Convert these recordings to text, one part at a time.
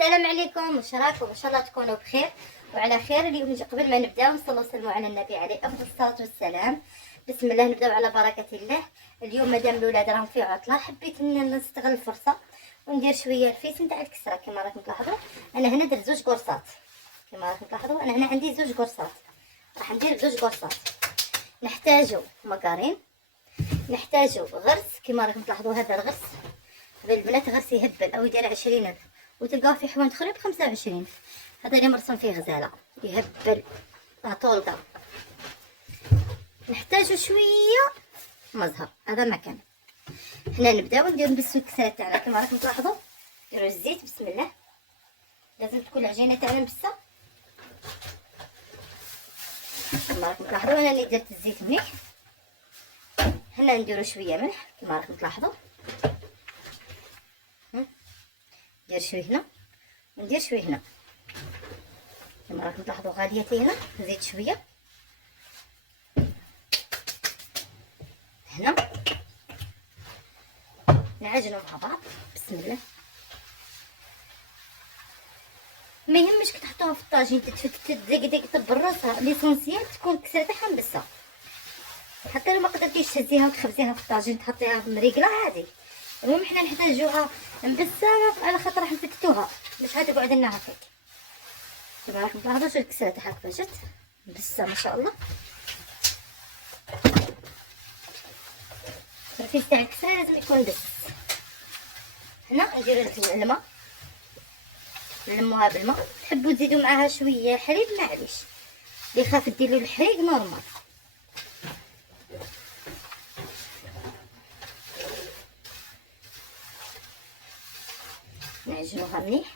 السلام عليكم، واش راكم؟ ان شاء الله تكونوا بخير وعلى خير. اليوم قبل ما نبداو نصلوا وسلموا على النبي عليه افضل الصلاه والسلام. بسم الله، نبداو على بركه الله. اليوم مادام الاولاد راهم في عطله حبيت نستغل الفرصه وندير شويه الفيس نتاع الكسره. كما راكم تلاحظوا انا هنا درت زوج قرصات. كما راكم تلاحظوا انا هنا عندي زوج قرصات، راح ندير زوج قرصات. نحتاجو مكارين، نحتاجو غرس. كما راكم تلاحظوا هذا الغرس، هذا البنات غرس يهبل او يدير 20 وتلقاو في حوان تخرب 25. هذا اللي مرسوم فيه غزاله يهبل طولقه. نحتاجو شويه مزهر، هذا مكان. هنا نبداو نبسو الكسره تاعنا. كما راكم تلاحظوا نديرو الزيت. بسم الله، لازم تكون العجينه تاعنا مبسه. كما راكم تلاحظوا انا اللي درت الزيت مليح. هنا نديرو شويه ملح. كما راكم تلاحظوا ندير شويه هنا وندير شويه هنا. كما راكم تلاحظوا غاليتي هنا نزيد شويه هنا. نعجنوا مع بعض. بسم الله. ما يهمش كي تحطوها في الطاجين تتفتت دق طب راسها، ليسونسيال تكون الكسره تاعها مبسه. حتى لو ما قدرتيش تهزيها وتخبزيها في الطاجين تحطيها في مريقله عادي. المهم حنا نحتاجوها مبسه على خاطر راح نفتتوها باش تقعد لنا هكاك. كما راكم تلاحظوا شو الكسره تاعها كيفاش مبسه ما شاء الله. الرفيف تاع الكسره لازم يكون بس. هنا نديرو الماء، نلموها بالماء. تحبوا تزيدوا معاها شويه حليب معليش، اللي خاف ديروا الحريق نورمال. نعجنوها مليح.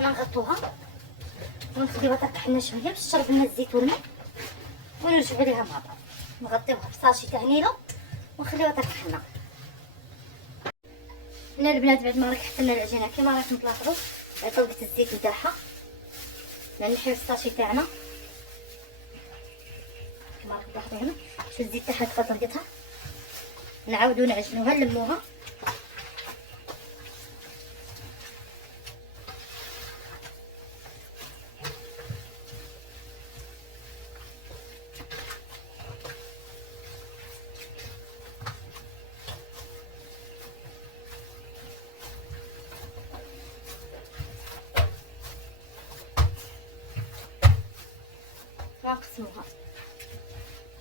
نغطوها ونخليوها ترتاح لنا شويه باش تشرب لنا الزيت والماء ونرجعوا ليها مع بعض. نغطيوها بصاشي تاع نيلو ونخليوها ترتاح لنا. هنا البنات بعد ما ركحت لنا العجينه كما راكم تلاحظوا طلقت الزيت تاعها. نحيو الصاشي تاعنا. كما راكم تلاحظوا هنا شوف الزيت تاعها كيف طلقتها. نعاودو نعجنوها نلموها. نقسموها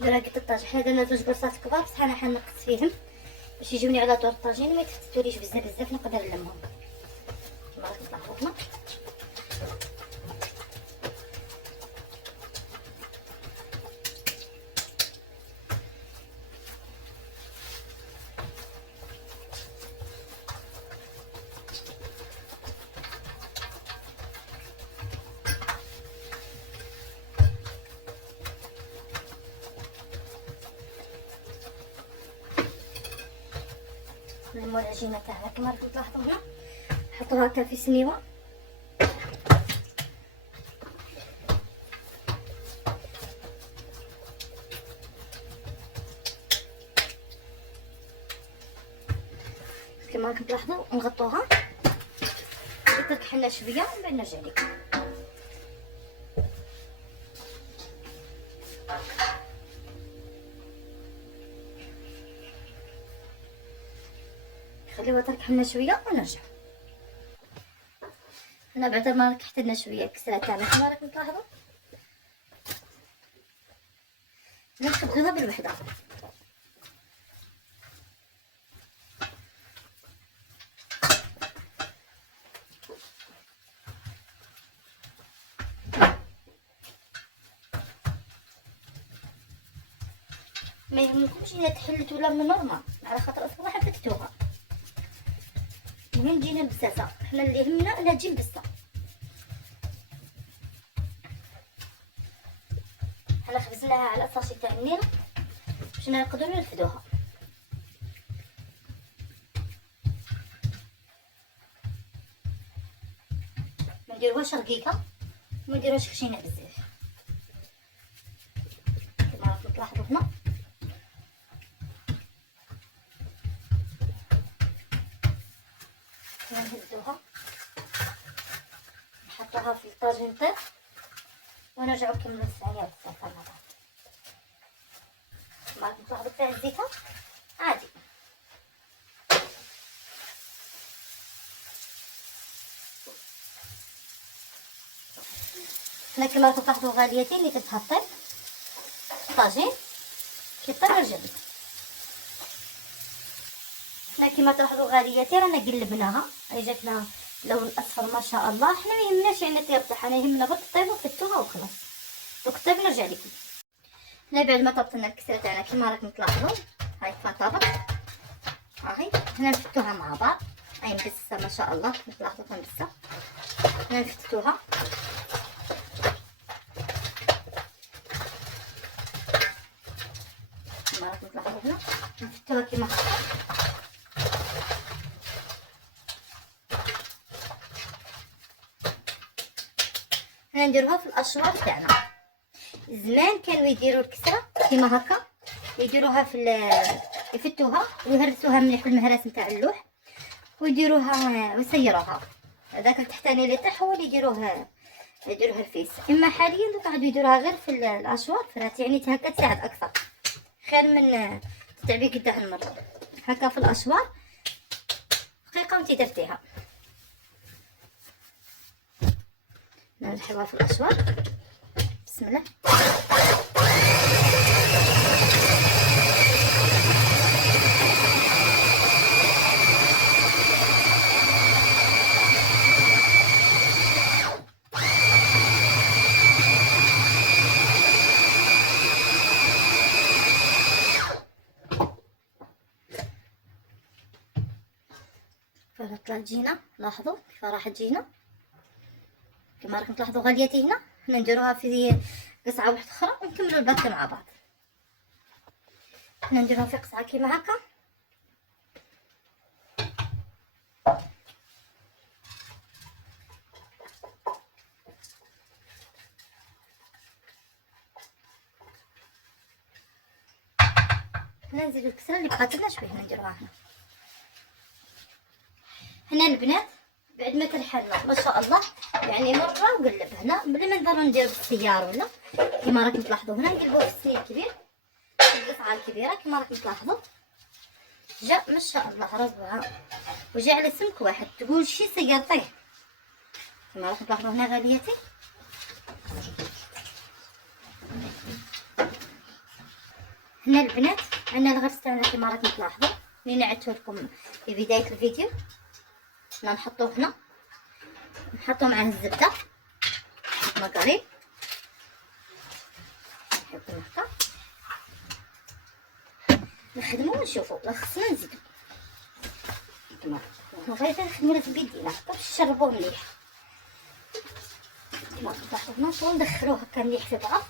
درا قد الطاجين. حنا درنا زوج قرصات كبار بصح انا حنقص فيهم باش يجوني على دور الطاجين وما يتفتتوليش بزاف نقدر نلمهم. كما راكم تلاحظوا هنا نلمو العجينه تاعنا. كما راكم تلاحظوا هنا نحطوها هكا في سنيوه. كما راكم تلاحظوا نغطوها تركح لنا شويه ومن بعد نرجع لكم. خليوها تركح لنا شويه ونرجع. هنا بعد ما ركحت لنا شويه الكسره تاعنا كما راكم تلاحظوا نخبزوها بالوحده. ما يهمكمش الا تحلت ولا من نورمال، على خاطر اصلا حفتوها. المهم تجينا بزازه، حنا اللي يهمنا انها تجي بزازه. حنا خبزناها على صاشي تاع النيره باش نقدروا نرفدوها. ما نديروهاش رقيقه وما نديروهاش خشينه بزاف كما راكم تلاحظوا هنا. نهزوها نحطوها في الطاجين طيب ونرجعو نكملو الثانيه والثالثه مع بعض. كما راكم تلاحظوا تاع الزيته عادي. حنا كما راكم تلاحظوا غاليتي اللي كتهطيب الطاجين كيطيب الجبن. حنا كما تلاحظوا غاليتي رانا قلبناها، هي جات لها لون اصفر ما شاء الله. حنا ما يهمناش يعني الطياب تاعها، يهمنا برك طيب وفتوها وخلاص. دوك الطيب نرجع لكم. هنا بعد ما طبت لنا الكسره تاعنا كما راكم تلاحظوا هاي طابت، هاهي هنا نفتوها مع بعض. هاي مبسه ما شاء الله، تلاحظوا مبسه. هنا نفتوها كما راكم تلاحظوا، هنا نفتوها كما هكا. هنا نديروها في الاشواط تاعنا. زمان كانوا يديروا الكسره كما هكا، يديروها في يفتوها ويهرسوها مليح بالمهرس نتاع اللوح ويديروها ويسيروها. هذاك التحتاني اللي طيح هو اللي يديروها الفيس. اما حاليا دوك قاعدوا يديروها غير في الاشواط، فرات يعني هكا تساعد اكثر، خير من تتعبي قدام المره. هكا في الاشواط دقيقه وانتي درتيها. نلحقوها في الاشواط. بسم الله. كيف طلعت جينا، لاحظوا كيف راح تجينا. كما راكم تلاحظوا غاليتي هنا نديروها في قصعه واحده اخرى ونكملوا الباقي مع بعض. نديروها في قصعه كيما هكا. هنا نزيدو الكسره اللي بقات لنا شويه نديروها هنا. هنا البنات بعد ما ترحلنا ما شاء الله يعني مره وقلب هنا بلا ما نضرو ندير بالسيار ولا. كما راكم تلاحظوا هنا نقلبوه في الصينيه الكبير، القطعه الكبيره كما راكم تلاحظوا جا ما شاء الله روعه، وجا على سمك واحد تقول شي سيارطيه. كما راكم تلاحظوا هنا غاليتي. هنا البنات عندنا الغرس تاعنا كما راكم تلاحظوا اللي نعدته لكم في بدايه الفيديو. هنا نحطوه هنا، نحطو معاه الزبده مقاريب نحطو هكا نخدمو ونشوفو. لا خصنا نزيدو كما غير نخدمو بيدينا باش نشربوه مليح. كما تلاحظوا هنا وندخلوه هكا مليح في بعض.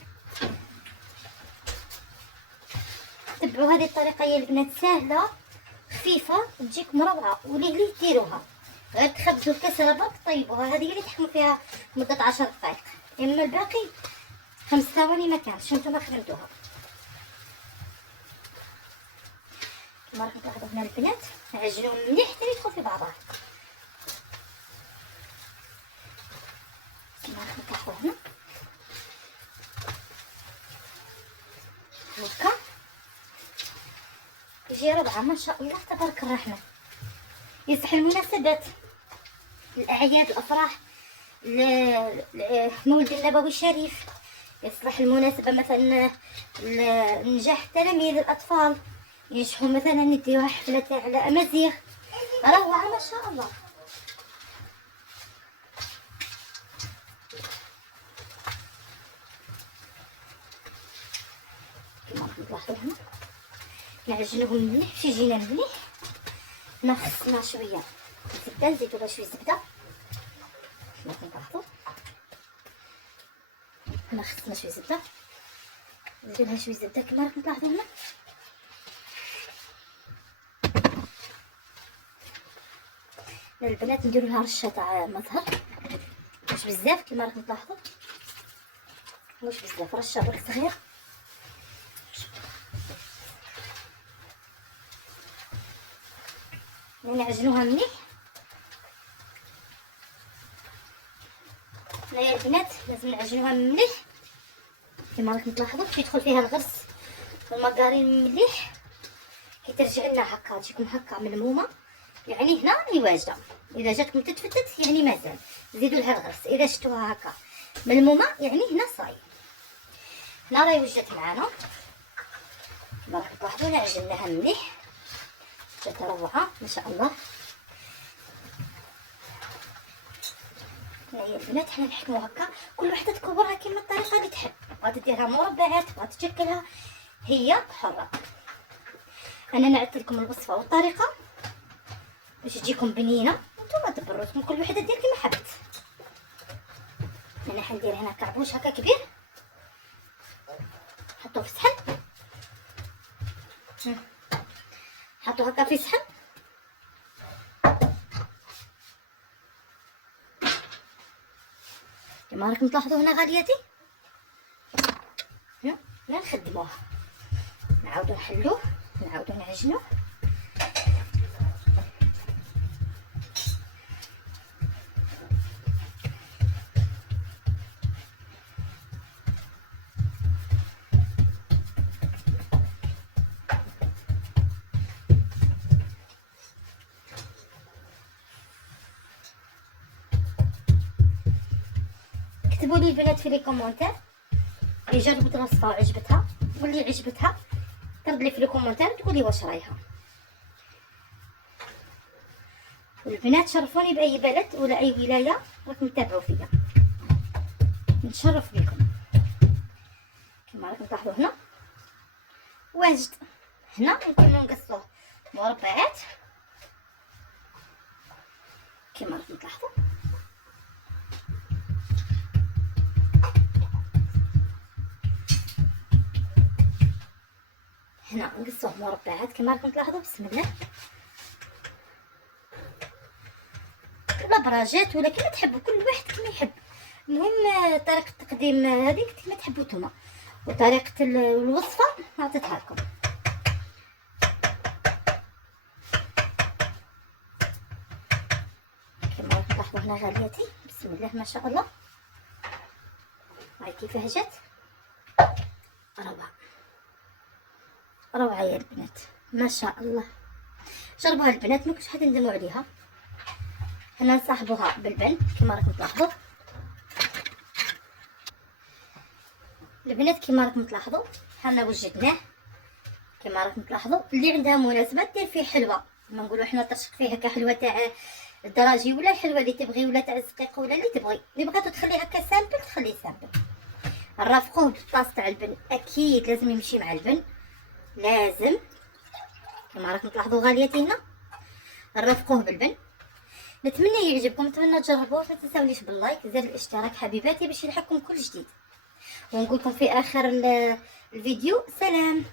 تبعوا هذه الطريقه يا البنات سهله خفيفه تجيكم روعه، وليه ديروها غير تخبزوا الكسره برك طيبوها. هذه اللي تحكموا فيها مده 10 دقائق، اما الباقي 5 ثواني ما كانش نتوما خدمتوها. كما راكم تلاحظوا هنا البنات عجنوهم مليح حتى يدخل في بعضها. كما راكم تلاحظوا هنا هكا يجي روعه ما شاء الله تبارك الرحمن. يصح المناسبات، الاعياد، الافراح، المولد النبوي الشريف، يصلح المناسبه مثلا نجاح التلاميذ الاطفال، ينجحوا مثلا نديوها حفله تاع الامازيغ روعه ما شاء الله. كما راكم تلاحظوا هنا نعجنوهم مليح باش يجينا مليح. هنا خصنا شويه زبده، نزيدو لها شويه زبده كما كنلاحظوا. هنا خصنا شويه زبده، نزيدو لها شويه زبده كما راكم تلاحظوا. هنا البنات نديرو لها رشه تاع مزهر، مش بزاف كما راكم تلاحظوا، مش بزاف، رشه برك صغير. نعجنوها مليح. هنايا البنات لازم نعجنوها مليح كما راكم تلاحظوا، باش يدخل فيها الغرس والمارغرين مليح، كي ترجع لنا هكا تجيكم هكا ملمومه، يعني هنا راهي واجده. اذا جاتكم تتفتت يعني مازال، زيدوا لها الغرس. اذا شفتوها هكا ملمومه يعني هنا صايب. هنا راهي وجدت معانا كما راكم تلاحظوا، عجناها مليح، جات روعه ما شاء الله. هنايا البنات حنا نحكمو هكا، كل وحده تكورها كيما الطريقه اللي تحب، بغات ديرها مربعات، بغات تشكلها، هي حره. انا نعطي لكم الوصفه والطريقه باش تجيكم بنينه، نتوما دبروا لكم كل وحده دير كيما حبت. انا حندير هنا كعبوش هكا كبير، حطوه في صحن، حطوه هكا في صحن. كما راكم تلاحظوا هنا غالياتي، لا نخدموه، نعاودو نحلوه، نعاودو نعجنوه. كتبوا لي البنات في لي كومونتير اللي جربت الوصفه وعجبتها، واللي عجبتها ترد لي في لي كومونتير تقولي واش رايها. والبنات شرفوني باي بلد ولا اي ولايه راكم تتابعوا فيا، نتشرف بكم. كما راكم تلاحظوا هنا واجد، هنا نكملوا نقصوه مربعات كما راكم تلاحظوا. هنا نقصوه مربعات كما راكم تلاحظوا. بسم الله، ولا براجات ولا كما تحبوا، كل واحد كما يحب. المهم طريقه التقديم هذيك كما تحبوا نتوما، وطريقه الوصفه عطيتها لكم. كما راكم تلاحظوا هنا غالياتي، بسم الله ما شاء الله. هاي كيفاه جات، روعه روعه يا البنات ما شاء الله. جربوها البنات، ما كنتش حتندموا عليها. هنا نصاحبوها بالبن كما راكم تلاحظوا البنات. كما راكم تلاحظوا حنا وجدناه كما راكم تلاحظوا. اللي عندها مناسبه دير فيه حلوه، ما نقولوا حنا ترشق فيه هكا حلوه تاع الدراجي ولا الحلوه اللي تبغي ولا تاع الزقيق ولا اللي تبغي. اللي بغاتو تخلي هكا سامبل تخليه سامبل. نرافقوه بالطاس تاع البن، اكيد لازم يمشي مع البن، لازم. كما راكم تلاحظوا غالياتي هنا، نرافقوه بالبن. نتمنى يعجبكم، نتمنى تجربوه. ما تنساونيش باللايك زر الاشتراك حبيباتي باش يلحقكم كل جديد. ونقولكم في اخر الفيديو سلام.